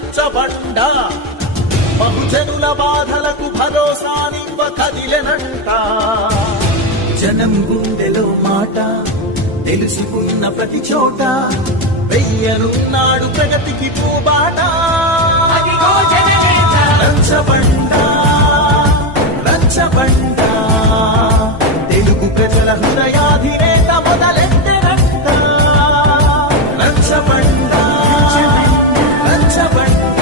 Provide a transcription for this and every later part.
రచ్చబండ బహుజనుల బాధలకు భరోసానివ్వ కదిలెనంట. జనం గుండెలో మాట తెలుసుకున్న ప్రతి చోట వెయ్యనున్నాడు ప్రగతికి పూబాట. రచ్చబండ రచ్చబండ తెలుగు ప్రజల హృదయాధినేత మొదలెట్టెనంట. రచ్చబండ రచ్చబండ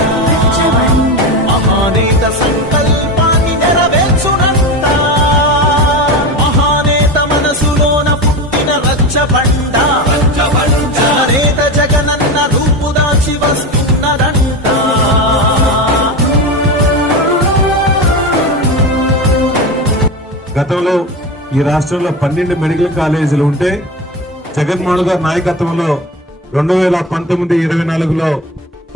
మహానేత సంకల్పాన్ని నెరవేర్చునంట. మహానేత మనసులోన పుట్టిన రచ్చబండ నేత జగనన్న రూపు దాచి వస్తున్నదంట. గతంలో ఈ రాష్ట్రంలో 12 మెడికల్ కాలేజీలు ఉంటే జగన్మోహన్ గారి నాయకత్వంలో 2019-24లో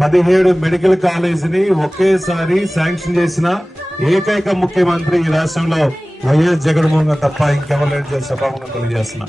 17 మెడికల్ కాలేజీని ఒకేసారి శాంక్షన్ చేసిన ఏకైక ముఖ్యమంత్రి ఈ రాష్ట్రంలో వైఎస్ జగన్మోహన్ గారు తప్ప ఇంకెవరు లేని సభాముఖంగా తెలియజేస్తున్నా.